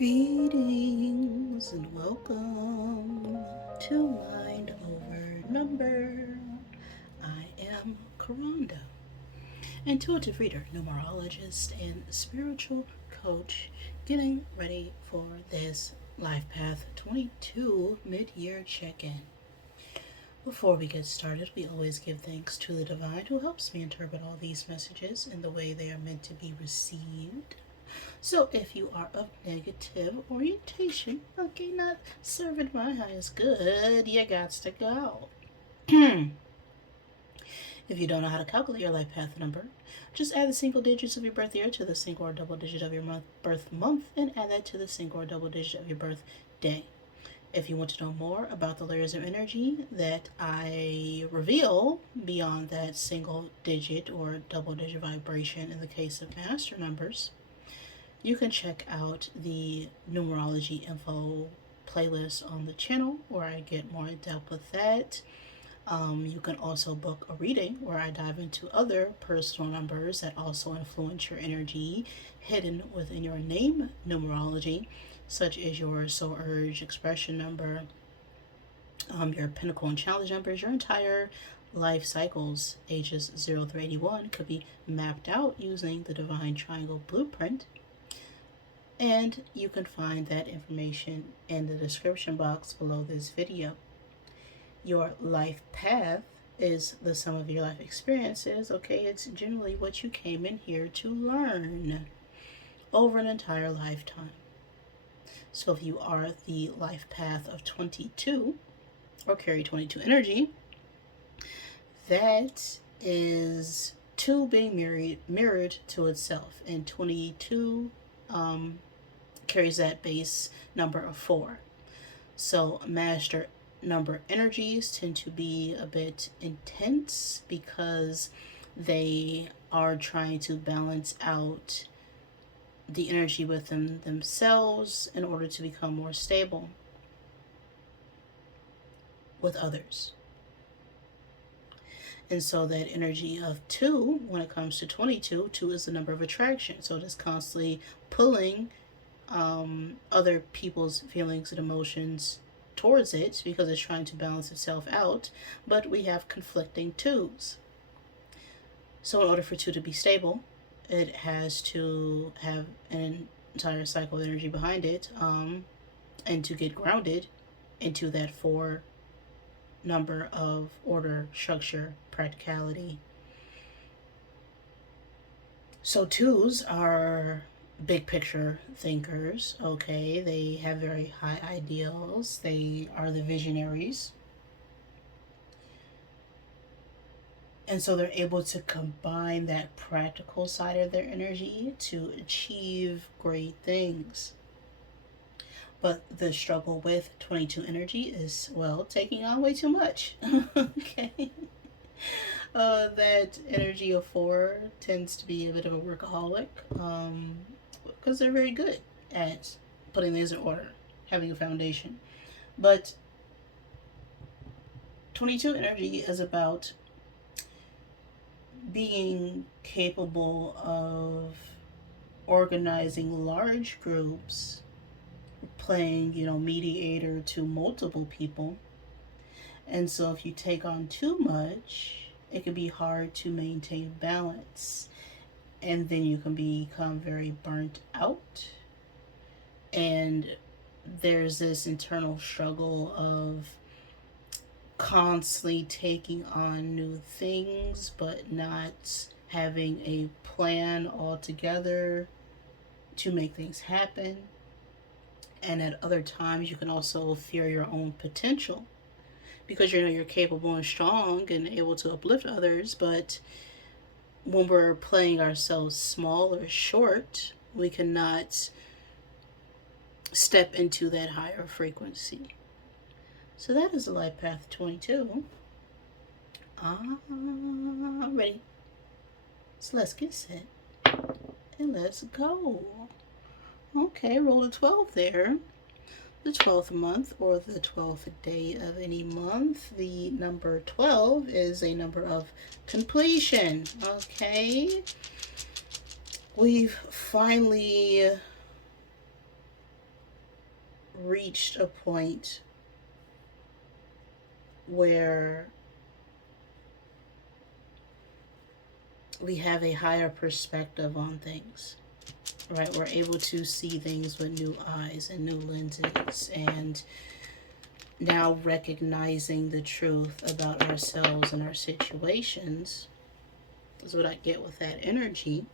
Greetings and welcome to Mind Over Number. I am Karanda, intuitive reader, numerologist, and spiritual coach, getting ready for this Life Path 22 mid-year check-in. Before we get started, we always give thanks to the divine who helps me interpret all these messages in the way they are meant to be received. So if you are of negative orientation, okay, not serving my highest good, you got to go. If you don't know how to calculate your life path number, just add the single digits of your birth year to the single or double digit of your birth month and add that to the single or double digit of your birth day. If you want to know more about the layers of energy that I reveal beyond that single digit or double digit vibration in the case of master numbers, you can check out the numerology info playlist on the channel where I get more in depth with that. You can also book a reading where I dive into other personal numbers that also influence your energy hidden within your name numerology, such as your soul urge expression number, your pinnacle and challenge numbers, your entire life cycles, ages 0 through 81, could be mapped out using the Divine Triangle Blueprint. And you can find that information in the description box below this video. Your life path is the sum of your life experiences, okay? It's generally what you came in here to learn over an entire lifetime. So if you are the life path of 22 or carry 22 energy, that is 2 being mirrored to itself, and 22 carries that base number of 4. So master number energies tend to be a bit intense because they are trying to balance out the energy within themselves in order to become more stable with others. And so that energy of 2, when it comes to 22, 2 is the number of attraction. So it is constantly pulling other people's feelings and emotions towards it because it's trying to balance itself out, but we have conflicting 2s. So in order for 2 to be stable, it has to have an entire cycle of energy behind it, and to get grounded into that 4 number of order, structure, practicality. So 2s are big picture thinkers, okay? They have very high ideals. They are the visionaries. And so they're able to combine that practical side of their energy to achieve great things. But the struggle with 22 energy is, well, taking on way too much. Okay. That energy of 4 tends to be a bit of a workaholic, because they're very good at putting things in order, having a foundation. But 22 energy is about being capable of organizing large groups, playing, mediator to multiple people. And so if you take on too much, it can be hard to maintain balance. And then you can become very burnt out. And there's this internal struggle of constantly taking on new things, but not having a plan altogether to make things happen. And at other times, you can also fear your own potential because you're capable and strong and able to uplift others, but when we're playing ourselves small or short, we cannot step into that higher frequency. So that is the life path 22. Ready? So let's get set and let's go. Okay, roll a 12 there. The 12th month or the 12th day of any month. The number 12 is a number of completion. Okay. We've finally reached a point where we have a higher perspective on things, right? We're able to see things with new eyes and new lenses, and now recognizing the truth about ourselves and our situations is what I get with that energy.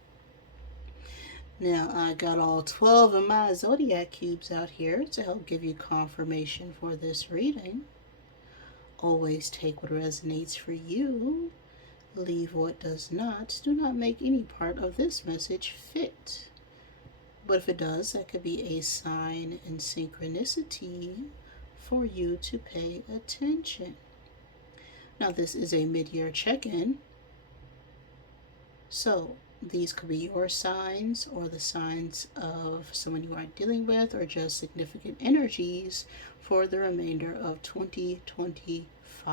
Now, I got all 12 of my zodiac cubes out here to help give you confirmation for this reading. Always take what resonates for you. Leave what does not. Do not make any part of this message fit. But if it does, that could be a sign and synchronicity for you to pay attention. Now, this is a mid-year check-in. So, these could be your signs or the signs of someone you are dealing with, or just significant energies for the remainder of 2025.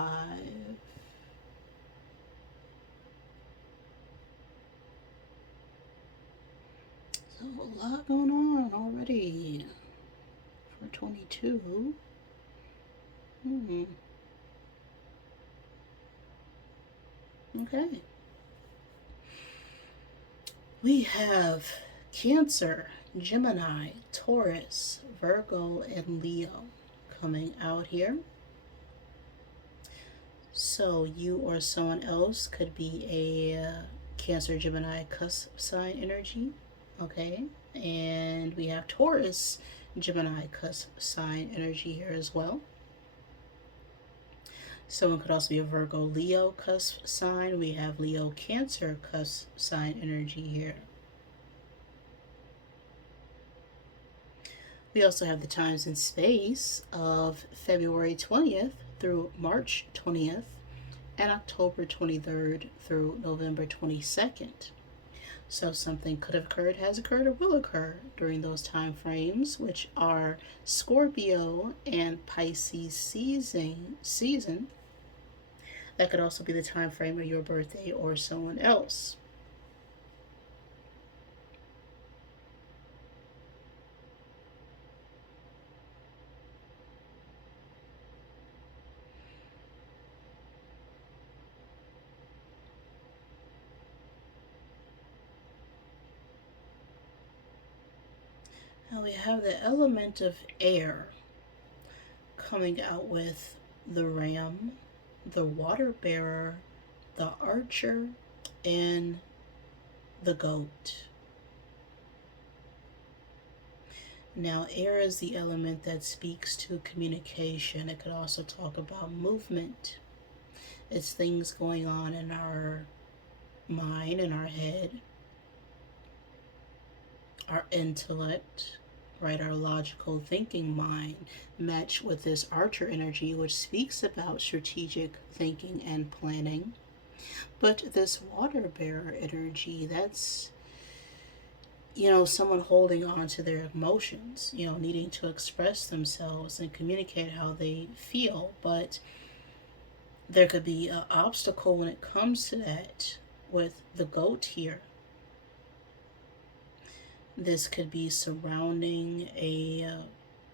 So a lot going on already for 22. Okay. We have Cancer, Gemini, Taurus, Virgo, and Leo coming out here. So you or someone else could be a Cancer, Gemini, cusp sign energy. Okay. And we have Taurus, Gemini, cusp sign energy here as well. Someone could also be a Virgo, Leo cusp sign. We have Leo, Cancer cusp sign energy here. We also have the times and space of February 20th through March 20th and October 23rd through November 22nd. So something could have occurred, has occurred, or will occur during those time frames, which are Scorpio and Pisces season. That could also be the time frame of your birthday or someone else. Now we have the element of air coming out with the ram, the water bearer, the archer, and the goat. Now, air is the element that speaks to communication. It could also talk about movement. It's things going on in our mind, in our head, our intellect, right? Our logical thinking mind matched with this archer energy, which speaks about strategic thinking and planning. But this water bearer energy, that's, someone holding on to their emotions, needing to express themselves and communicate how they feel. But there could be an obstacle when it comes to that with the goat here. This could be surrounding a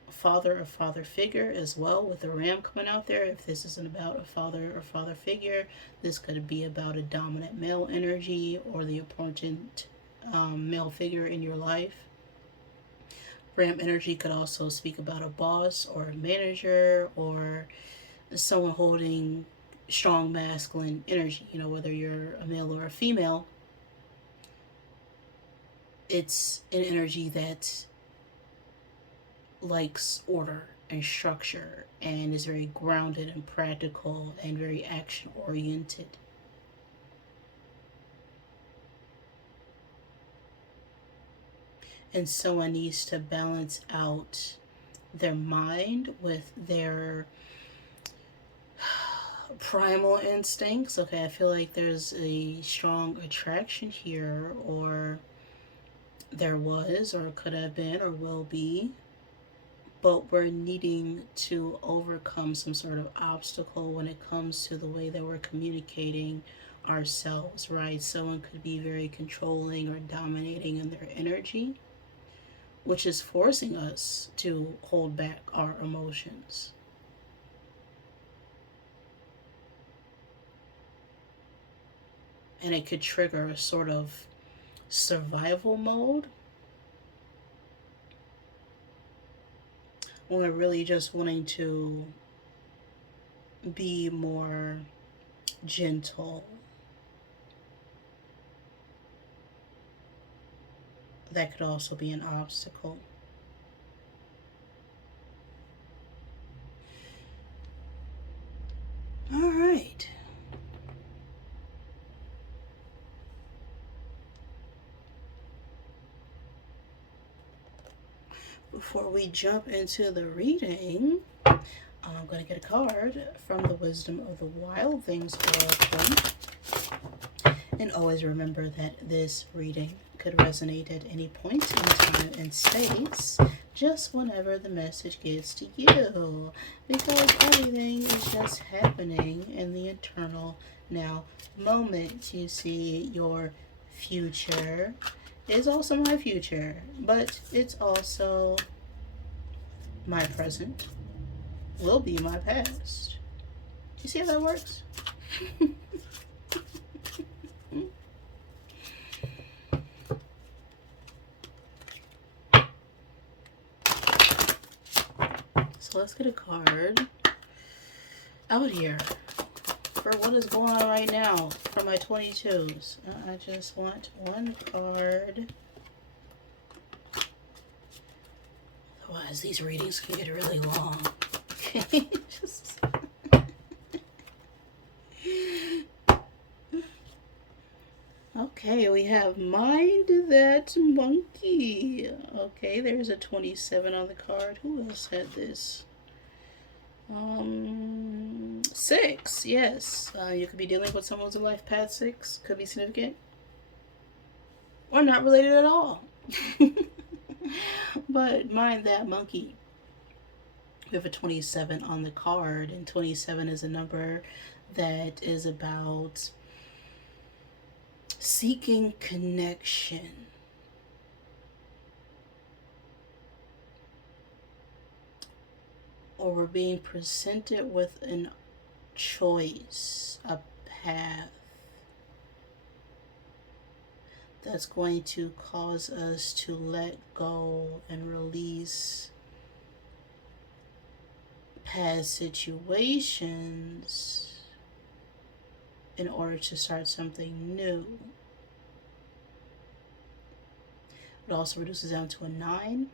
father or father figure as well, with the ram coming out there. If this isn't about a father or father figure, this could be about a dominant male energy or the important male figure in your life. Ram energy could also speak about a boss or a manager or someone holding strong masculine energy, whether you're a male or a female. It's an energy that likes order and structure and is very grounded and practical and very action oriented. And someone needs to balance out their mind with their primal instincts. Okay, I feel like there's a strong attraction here, or there was, or could have been, or will be, but we're needing to overcome some sort of obstacle when it comes to the way that we're communicating ourselves, right? Someone could be very controlling or dominating in their energy, which is forcing us to hold back our emotions. And it could trigger a sort of survival mode when we're really just wanting to be more gentle. That could also be an obstacle. All right. Before we jump into the reading, I'm going to get a card from the Wisdom of the Wild Things Oracle. And always remember that this reading could resonate at any point in time and space, just whenever the message gets to you. Because everything is just happening in the eternal now moment. You see, your future is also my future, but it's also my present, will be my past. You see how that works? So let's get a card out here for what is going on right now for my 22s. I just want one card. Otherwise, these readings can get really long. Okay, just... Okay, we have Mind That Monkey. Okay, there's a 27 on the card. Who else had this? 6, yes. You could be dealing with someone's life path 6. Could be significant. Or not related at all. But Mind That Monkey. We have a 27 on the card, and 27 is a number that is about seeking connection. Or we're being presented with a choice, a path that's going to cause us to let go and release past situations in order to start something new. It also reduces down to a 9.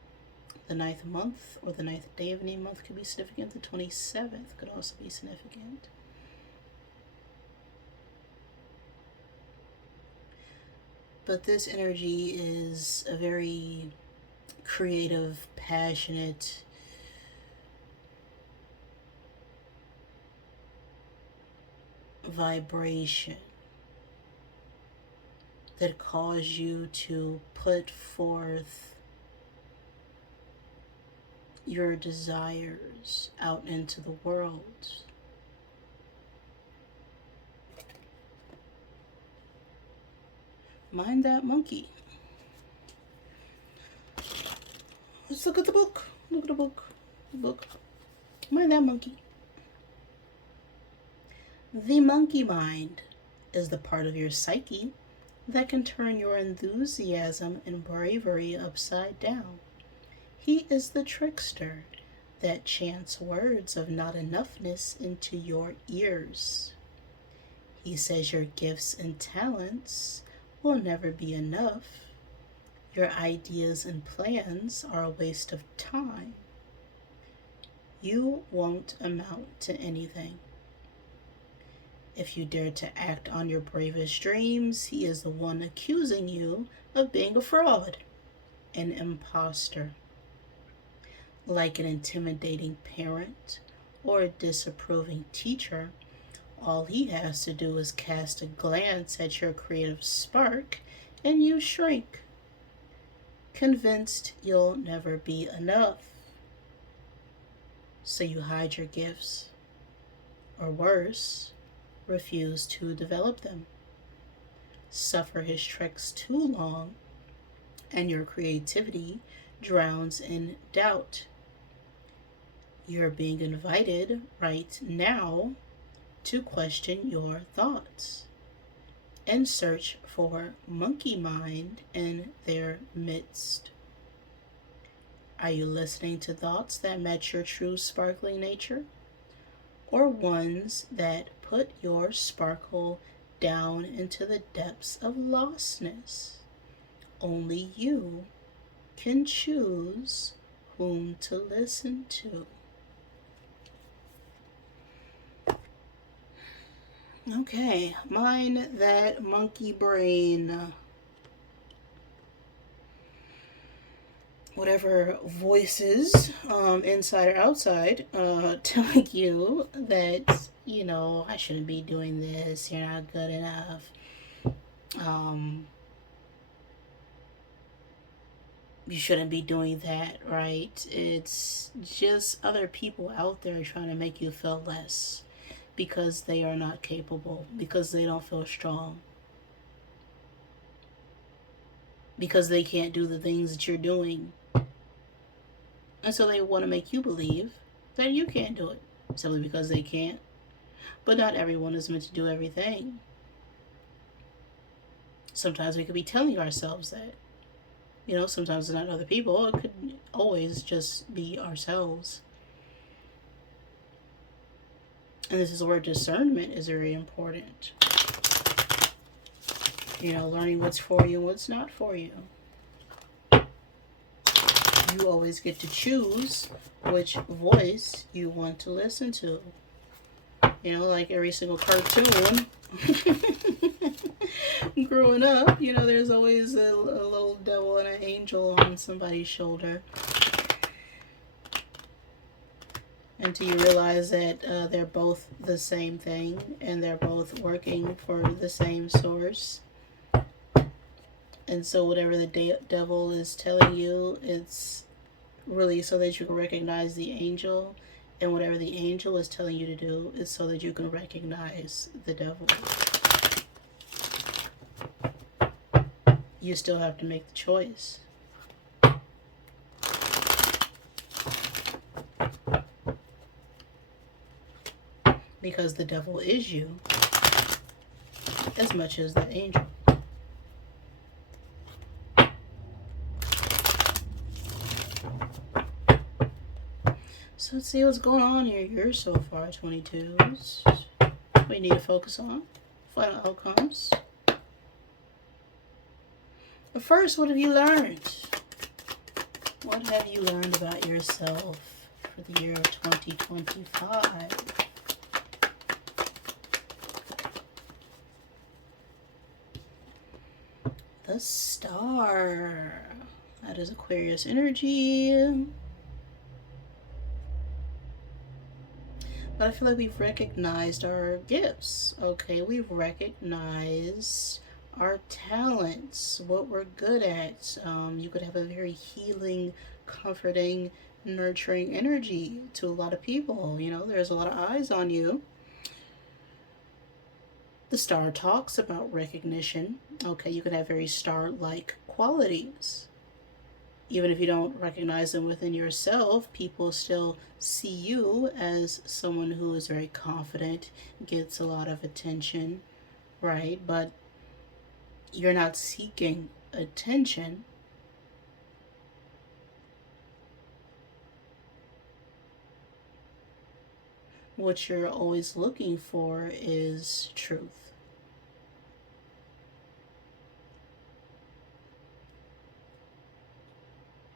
The 9th month or the 9th day of any month could be significant. The 27th could also be significant. But this energy is a very creative, passionate, vibration that calls you to put forth your desires out into the world. Mind That Monkey. Let's look at the book. Look at the book. The book. Mind That Monkey. The monkey mind is the part of your psyche that can turn your enthusiasm and bravery upside down. He is the trickster that chants words of not enoughness into your ears. He says your gifts and talents will never be enough. Your ideas and plans are a waste of time. You won't amount to anything. If you dare to act on your bravest dreams, he is the one accusing you of being a fraud, an imposter. Like an intimidating parent or a disapproving teacher, all he has to do is cast a glance at your creative spark and you shrink, convinced you'll never be enough. So you hide your gifts, or worse, refuse to develop them. Suffer his tricks too long, and your creativity drowns in doubt. You're being invited right now to question your thoughts and search for monkey mind in their midst. Are you listening to thoughts that match your true sparkling nature, or ones that put your sparkle down into the depths of lostness? Only you can choose whom to listen to. Okay, mind that monkey brain. Whatever voices, inside or outside, telling you that, I shouldn't be doing this, you're not good enough. You shouldn't be doing that, right? It's just other people out there trying to make you feel less because they are not capable, because they don't feel strong, because they can't do the things that you're doing. And so they want to make you believe that you can't do it simply because they can't. But not everyone is meant to do everything. Sometimes we could be telling ourselves that. Sometimes it's not other people. It could always just be ourselves. And this is where discernment is very important. Learning what's for you and what's not for you. You always get to choose which voice you want to listen to. Like every single cartoon. Growing up, there's always a little devil and an angel on somebody's shoulder. Until you realize that they're both the same thing and they're both working for the same source. And so whatever the devil is telling you, it's really so that you can recognize the angel. And whatever the angel is telling you to do is so that you can recognize the devil. You still have to make the choice. Because the devil is you as much as the angel. So let's see what's going on in your year so far, 22s. We need to focus on final outcomes. But first, what have you learned? What have you learned about yourself for the year of 2025? The Star. That is Aquarius energy. But I feel like we've recognized our gifts, okay? We've recognized our talents, what we're good at. You could have a very healing, comforting, nurturing energy to a lot of people. There's a lot of eyes on you. The Star talks about recognition. Okay, you could have very star-like qualities. Even if you don't recognize them within yourself, people still see you as someone who is very confident, gets a lot of attention, right? But you're not seeking attention. What you're always looking for is truth.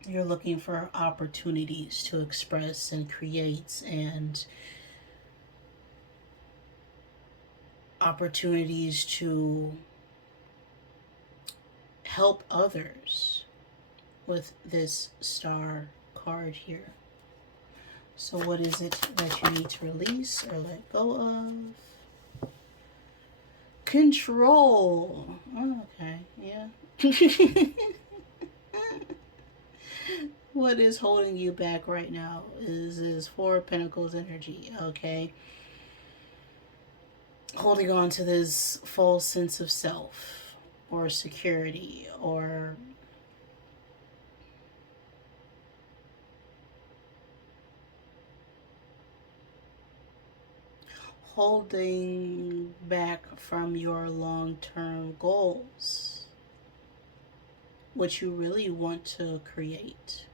You're looking for opportunities to express and create, and opportunities to help others with this Star card here. So what is it that you need to release or let go of? Control. Oh, okay, yeah. What is holding you back right now is Four of Pentacles energy, okay? Holding on to this false sense of self or security or holding back from your long-term goals, what you really want to create.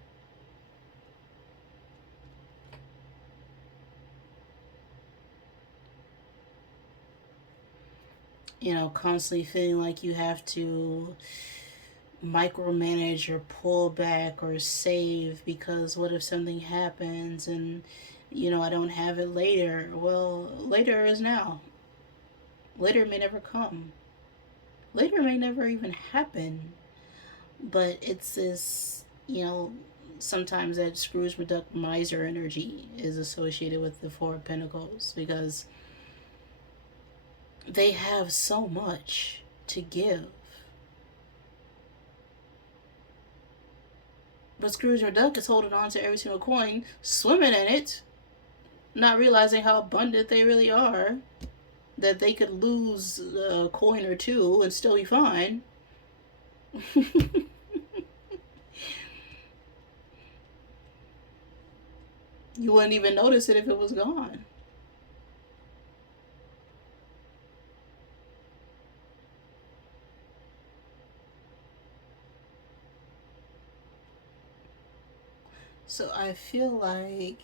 Constantly feeling like you have to micromanage or pull back or save because what if something happens and I don't have it later? Well, later is now. Later may never come. Later may never even happen. But it's this, sometimes that Scrooge McDuck miser energy is associated with the Four of Pentacles because they have so much to give. But Scrooge McDuck is holding on to every single coin, swimming in it, not realizing how abundant they really are, that they could lose a coin or two and still be fine. You wouldn't even notice it if it was gone. So I feel like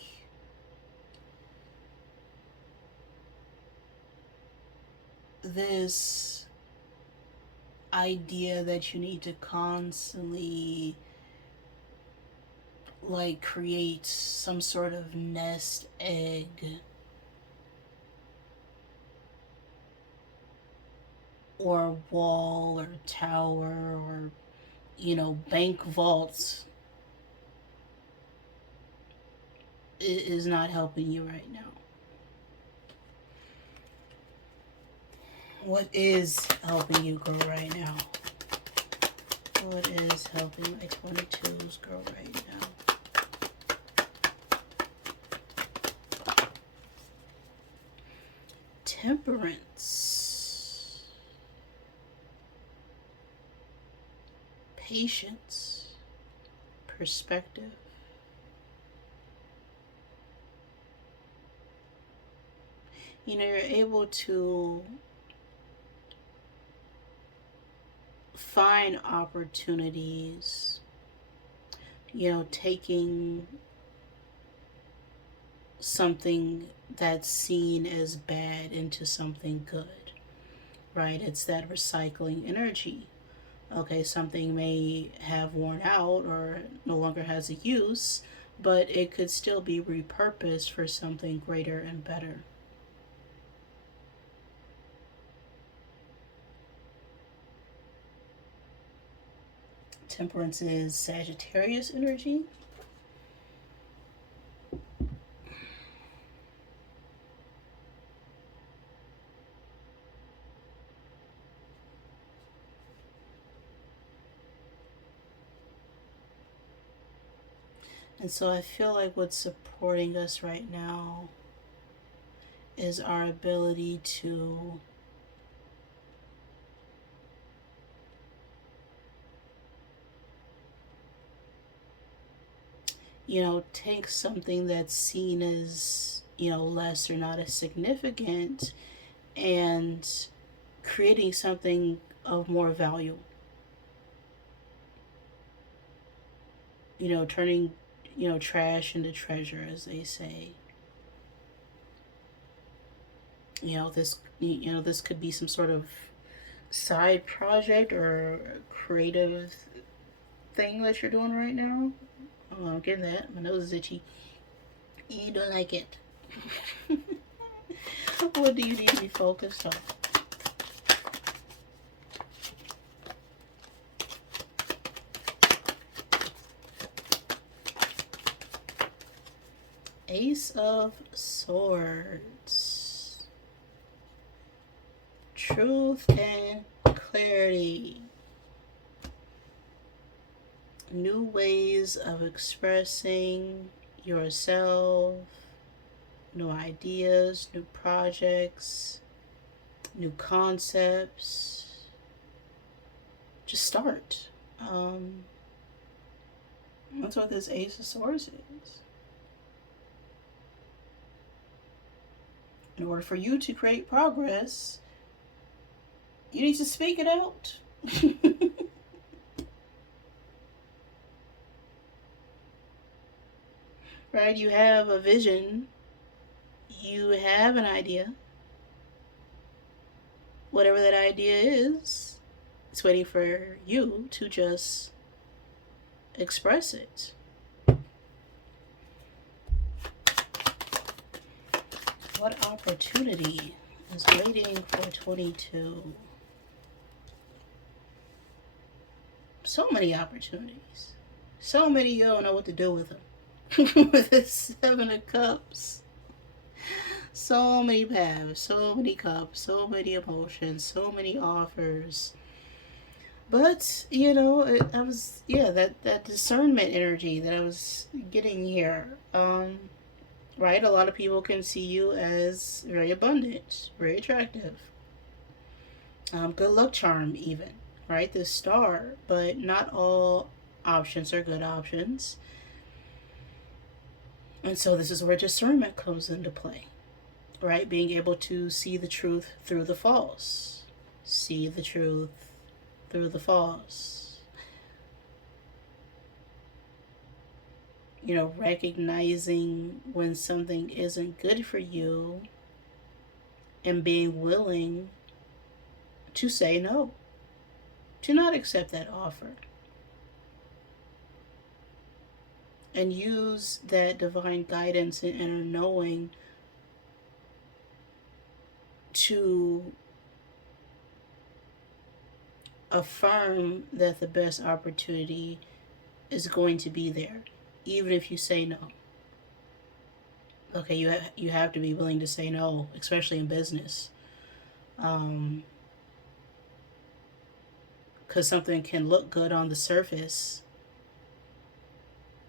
this idea that you need to constantly create some sort of nest egg or wall or tower or bank vaults is not helping you right now. What is helping you grow right now? What is helping my 22s grow right now? Temperance. Patience. Perspective. You're able to find opportunities, taking something that's seen as bad into something good, right? It's that recycling energy. Okay, something may have worn out or no longer has a use, but it could still be repurposed for something greater and better. Temperance is Sagittarius energy. And so I feel like what's supporting us right now is our ability to take something that's seen as, less or not as significant and creating something of more value. Turning, trash into treasure, as they say. This could be some sort of side project or creative thing that you're doing right now. Oh, I'm getting that. My nose is itchy. You don't like it. What do you need to be focused on? Ace of Swords. Truth and clarity. New ways of expressing yourself, new ideas, new projects, new concepts. Just start. That's what this Ace of Swords is. In order for you to create progress, you need to speak it out. Right? You have a vision, you have an idea. Whatever that idea is, it's waiting for you to just express it. What opportunity is waiting for 22? So many opportunities. So many you don't know what to do with them. With the 7 of Cups. So many paths, so many cups, so many emotions, so many offers. But, I was, that discernment energy that I was getting here. Right? A lot of people can see you as very abundant, very attractive. Good luck charm, even, right? The star, but not all options are good options. And so this is where discernment comes into play, right? Being able to see the truth through the false. See the truth through the false. Recognizing when something isn't good for you and being willing to say no, to not accept that offer. And use that divine guidance and inner knowing to affirm that the best opportunity is going to be there, even if you say no. Okay, you have to be willing to say no, especially in business. Because something can look good on the surface,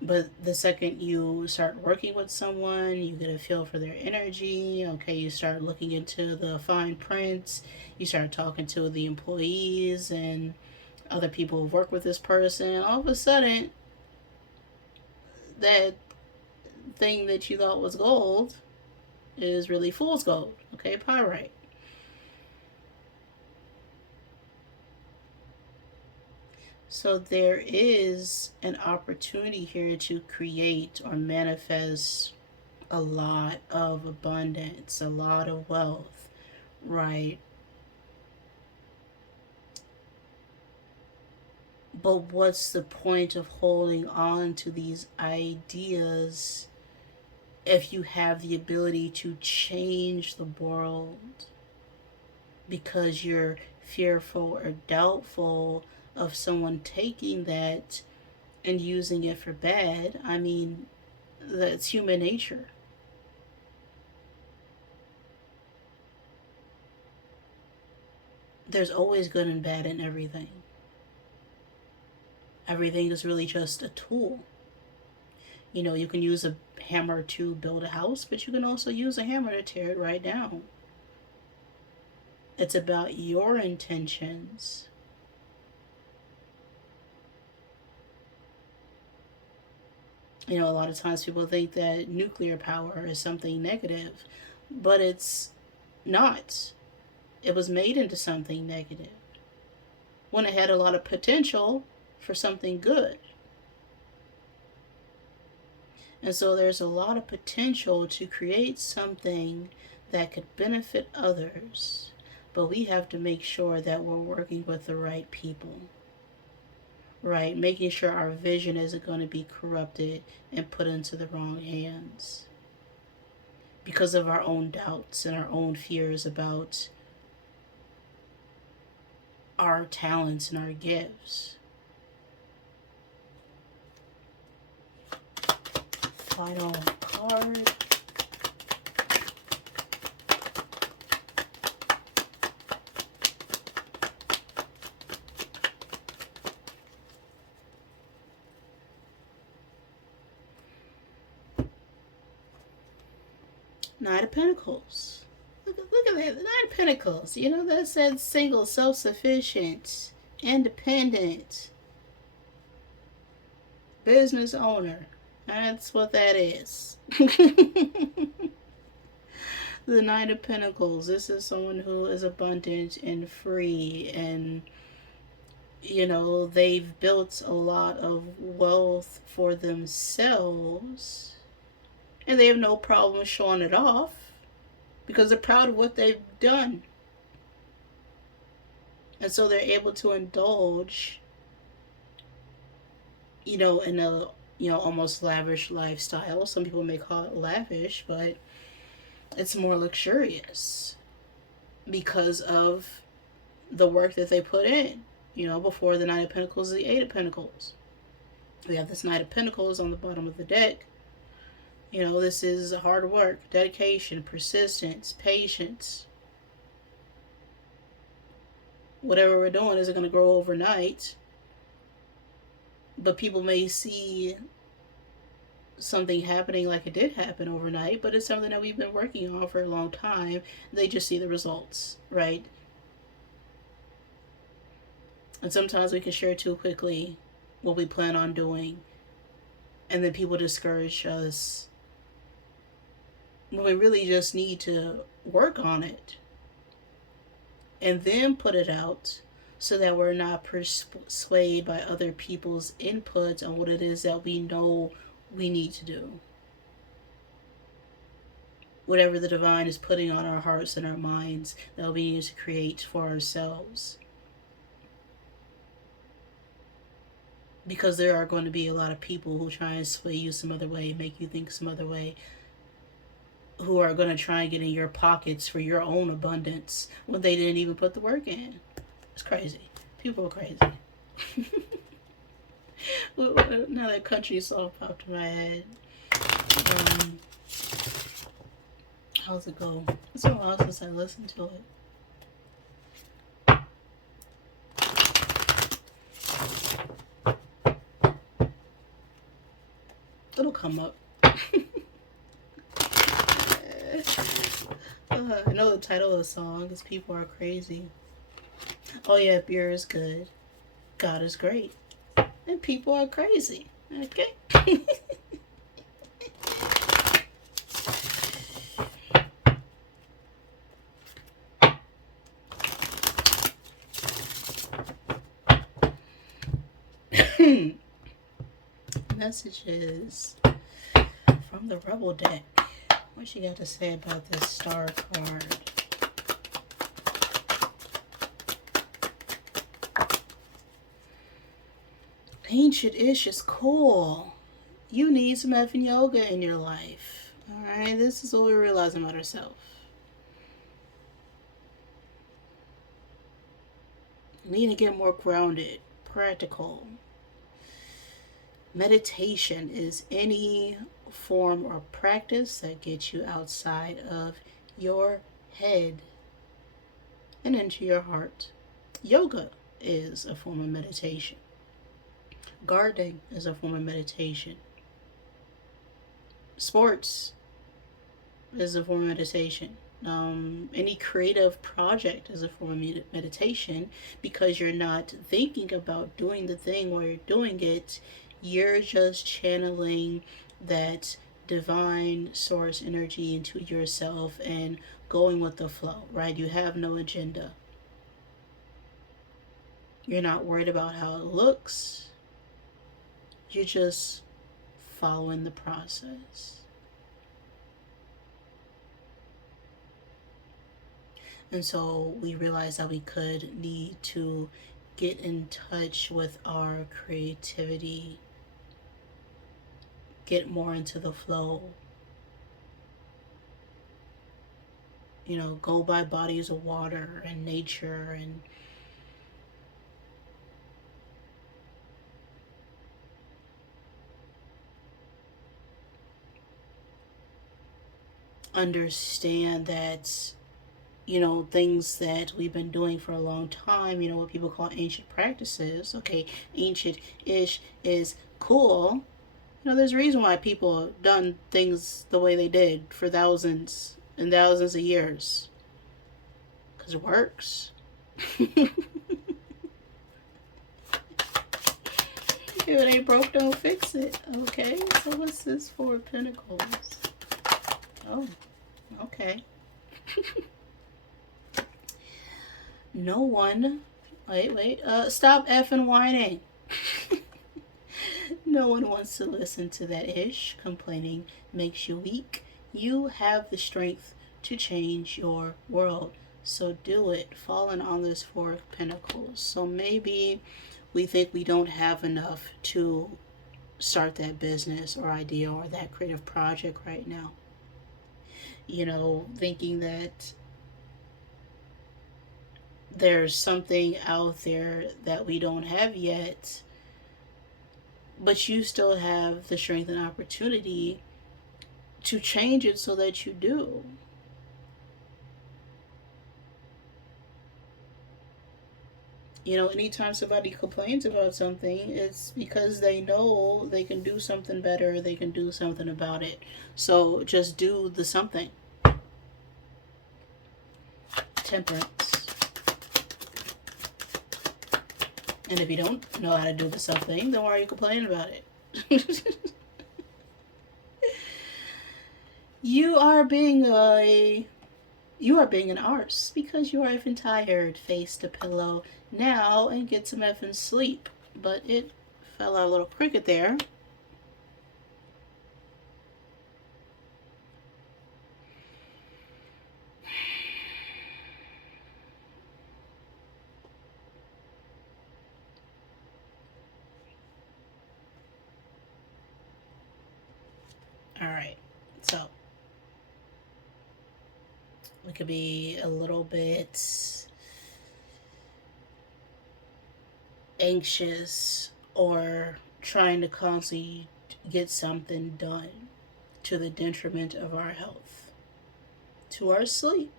but the second you start working with someone, you get a feel for their energy. Okay, you start looking into the fine prints. You start talking to the employees and other people who work with this person. All of a sudden, that thing that you thought was gold is really fool's gold. Okay, pyrite. So there is an opportunity here to create or manifest a lot of abundance, a lot of wealth, right? But what's the point of holding on to these ideas if you have the ability to change the world because you're fearful or doubtful of someone taking that and using it for bad? I mean, that's human nature. There's always good and bad in everything. Everything is really just a tool. You can use a hammer to build a house, but you can also use a hammer to tear it right down. It's about your intentions. A lot of times people think that nuclear power is something negative, but it's not. It was made into something negative when it had a lot of potential for something good. And so there's a lot of potential to create something that could benefit others, but we have to make sure that we're working with the right people. Right, making sure our vision isn't going to be corrupted and put into the wrong hands because of our own doubts and our own fears about our talents and our gifts. Final card. Nine of Pentacles. Look at that. The Nine of Pentacles. That said single, self-sufficient, independent, business owner. That's what that is. The Knight of Pentacles. This is someone who is abundant and free, and they've built a lot of wealth for themselves, and they have no problem showing it off because they're proud of what they've done. And so they're able to indulge, in a, almost lavish lifestyle. Some people may call it lavish, but it's more luxurious because of the work that they put in. Before the Knight of Pentacles is the Eight of Pentacles. We have this Knight of Pentacles on the bottom of the deck. This is hard work, dedication, persistence, patience. Whatever we're doing isn't going to grow overnight. But people may see something happening like it did happen overnight, but it's something that we've been working on for a long time. They just see the results, right? And sometimes we can share too quickly what we plan on doing, and then people discourage us when we really just need to work on it and then put it out so that we're not persuaded by other people's input on what it is that we know we need to do. Whatever the divine is putting on our hearts and our minds that we need to create for ourselves. Because there are going to be a lot of people who try and sway you some other way, make you think some other way, who are going to try and get in your pockets for your own abundance when they didn't even put the work in. It's crazy. People are crazy. Now that country song popped in my head. How's it go? It's been a while since I listened to it. It'll come up. I know the title of the song is People Are Crazy. Oh yeah, beer is good. God is great. And people are crazy. Okay? Messages from the Rebel deck. What you got to say about this star card? Ancient Ish is cool. You need some effing yoga in your life. Alright, this is what we're realizing about ourselves. You need to get more grounded, practical. Meditation is any form or practice that gets you outside of your head and into your heart. Yoga is a form of meditation. Gardening is a form of meditation. Sports is a form of meditation. Any creative project is a form of meditation, because you're not thinking about doing the thing while you're doing it. You're just channeling that divine source energy into yourself and going with the flow, right? You have no agenda. You're not worried about how it looks. You're just following the process. And so we realized that we could need to get in touch with our creativity, get more into the flow, go by bodies of water and nature and understand that things that we've been doing for a long time, what people call ancient practices. Okay, ancient-ish is cool. There's a reason why people have done things the way they did for thousands and thousands of years. Because it works. If it ain't broke, don't fix it. Okay, so what's this Four of Pentacles? Oh, okay. No one, stop effing whining. No one wants to listen to that ish. Complaining makes you weak. You have the strength to change your world. So do it. Falling on this Four of Pentacles. So maybe we think we don't have enough to start that business or idea or that creative project right now. Thinking that there's something out there that we don't have yet, but you still have the strength and opportunity to change it so that you do. Anytime somebody complains about something, it's because they know they can do something better, they can do something about it. So just do the something. Temperance. And if you don't know how to do the something, then why are you complaining about it? You are being an arse because you are effing tired. Face the pillow now and get some effing sleep. But it fell out a little cricket there. Alright, so we could be a little bit anxious or trying to constantly get something done to the detriment of our health, to our sleep.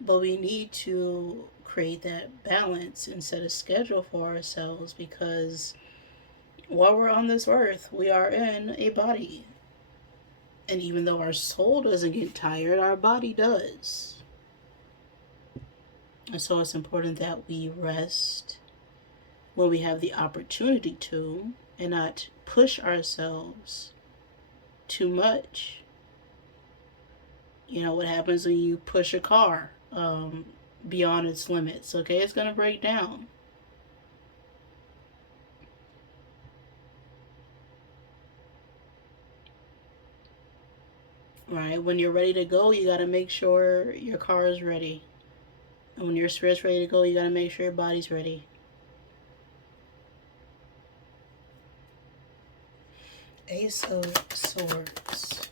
But we need to create that balance and set a schedule for ourselves, because while we're on this earth, we are in a body. And even though our soul doesn't get tired, our body does. And so it's important that we rest when we have the opportunity to, and not push ourselves too much. What happens when you push a car beyond its limits? Okay, it's going to break down. Right? When you're ready to go, you got to make sure your car is ready. And when your spirit's ready to go, you got to make sure your body's ready. Ace of Swords.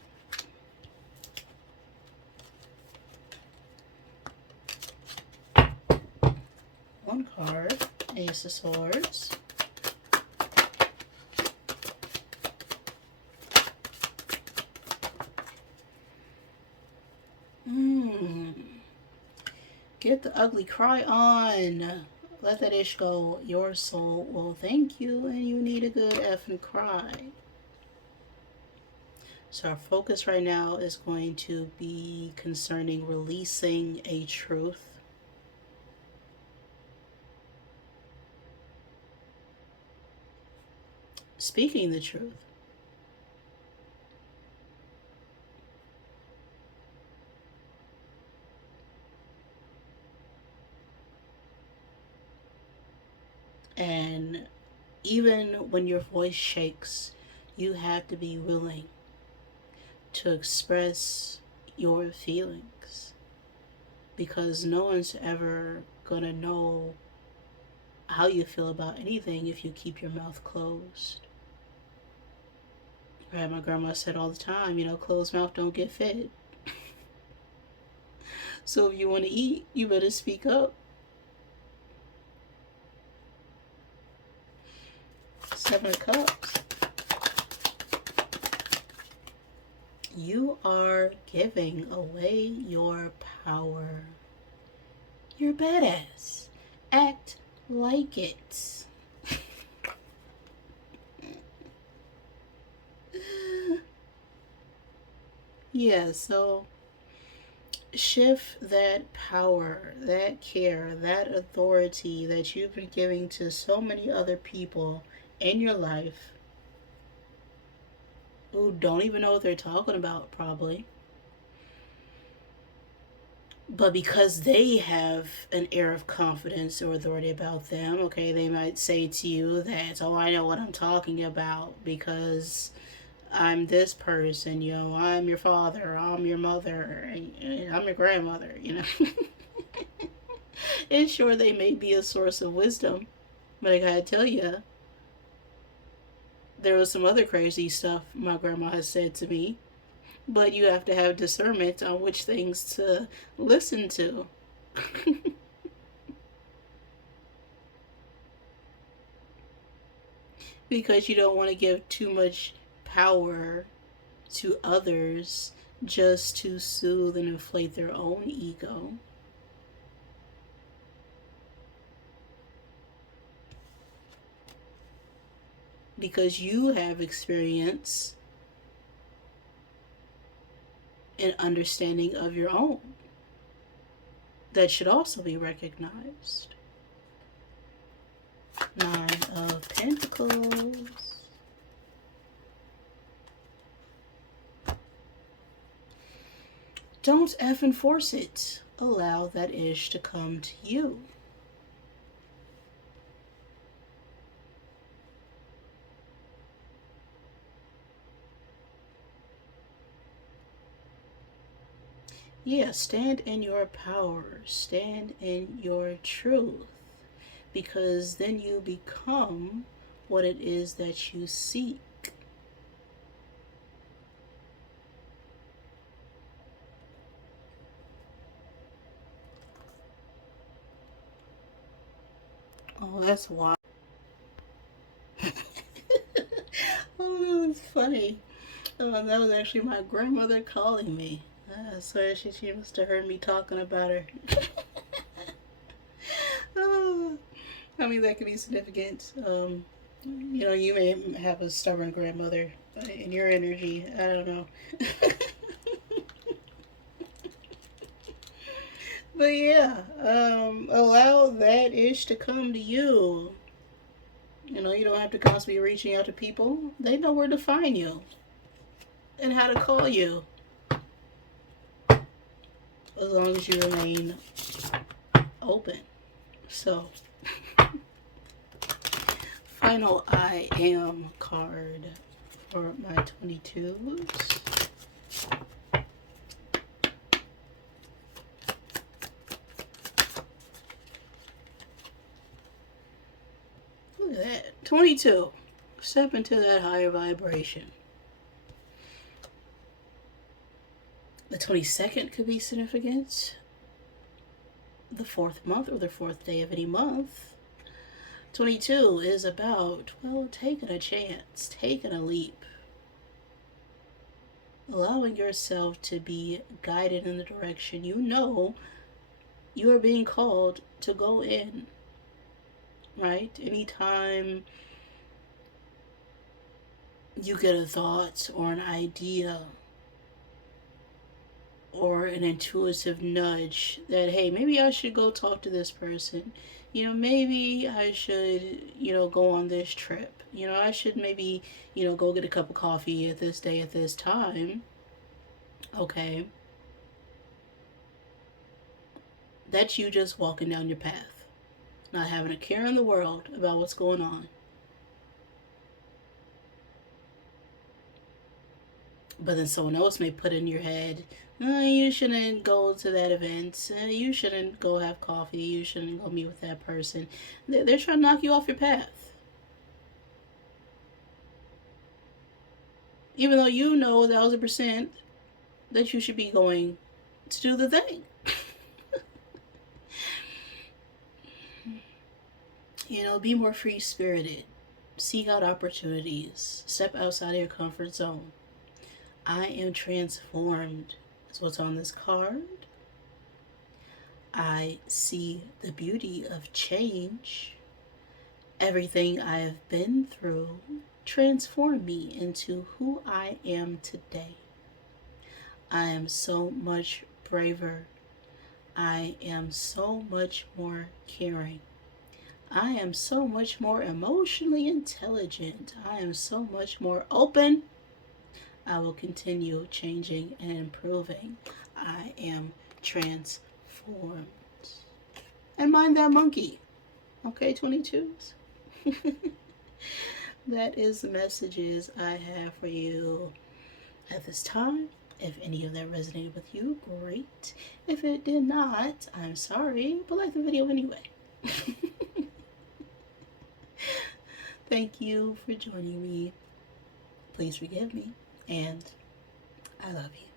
One card. Ace of Swords. Get the ugly cry on. Let that ish go. Your soul will thank you, and you need a good effing cry. So our focus right now is going to be concerning releasing a truth. Speaking the truth. And even when your voice shakes, you have to be willing to express your feelings, because no one's ever gonna know how you feel about anything if you keep your mouth closed. Right? My grandma said all the time, closed mouth don't get fed. So if you want to eat, you better speak up. Seven of Cups. You are giving away your power. You're badass. Act like it. Yeah, so shift that power, that care, that authority that you've been giving to so many other people in your life who don't even know what they're talking about, probably. But because they have an air of confidence or authority about them, okay, they might say to you that, oh, I know what I'm talking about because I'm this person, I'm your father, I'm your mother, I'm your grandmother, And sure, they may be a source of wisdom, but I gotta tell you, there was some other crazy stuff my grandma has said to me, but you have to have discernment on which things to listen to. Because you don't want to give too much power to others just to soothe and inflate their own ego. Because you have experience and understanding of your own that should also be recognized. Nine of Pentacles. Don't effing force it. Allow that ish to come to you. Yeah, stand in your power. Stand in your truth. Because then you become what it is that you seek. Oh, that's wild. Oh, that's funny. That was actually my grandmother calling me. I swear she must have heard me talking about her. Oh, I mean, that could be significant. You may have a stubborn grandmother in your energy. I don't know. But yeah, allow that ish to come to you. You don't have to constantly reaching out to people. They know where to find you and how to call you. As long as you remain open. So, final I am card for my 22s. Look at that. 22. Step into that higher vibration. The 22nd could be significant. The 4th month or the 4th day of any month. 22 is about, well, taking a chance, taking a leap. Allowing yourself to be guided in the direction you are being called to go in. Right? Anytime you get a thought or an idea or an intuitive nudge that, hey, maybe I should go talk to this person. Maybe I should, go on this trip. I should maybe, go get a cup of coffee at this day at this time. Okay. That's you just walking down your path, not having a care in the world about what's going on. But then someone else may put in your head, you shouldn't go to that event. You shouldn't go have coffee. You shouldn't go meet with that person. They're trying to knock you off your path. Even though you know 1,000% that you should be going to do the thing. Be more free-spirited. Seek out opportunities. Step outside of your comfort zone. I am transformed, is what's on this card. I see the beauty of change. Everything I have been through transformed me into who I am today. I am so much braver. I am so much more caring. I am so much more emotionally intelligent. I am so much more open. I will continue changing and improving. I am transformed. And mind that monkey. Okay, 22s? That is the messages I have for you at this time. If any of that resonated with you, great. If it did not, I'm sorry, but like the video anyway. Thank you for joining me. Please forgive me, and I love you.